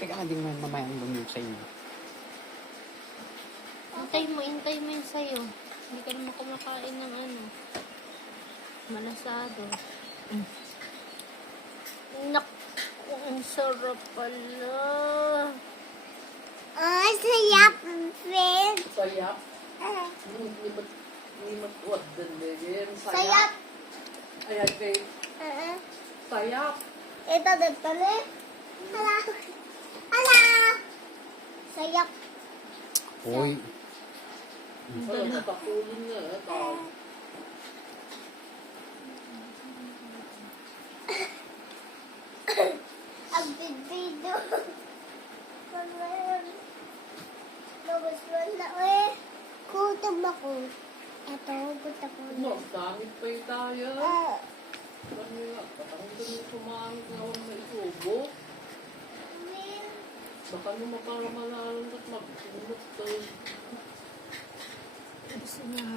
Kaya din mo mamayang lumiyog sa inyo. Hintay mo yung sayo. Hindi ka naman kumakain ng ano. Malasado. Naku, ang sarap pala. Sayap, friend. Sayap? Hindi matuwad din din. Sayap. Ayan kay sayap. Ito dito ulit. Hala. Hala. Sayap. Hoy. Wala nakatulong na. Ang bigbido. Labas wala eh. Kutom ako. Ito, gusto ko na. No, gamit pa yung tayo. Ano nga, patanggal mo sumangit na huwag na isubo. Baka naman para manalong at magpunot tayo. Gusto niya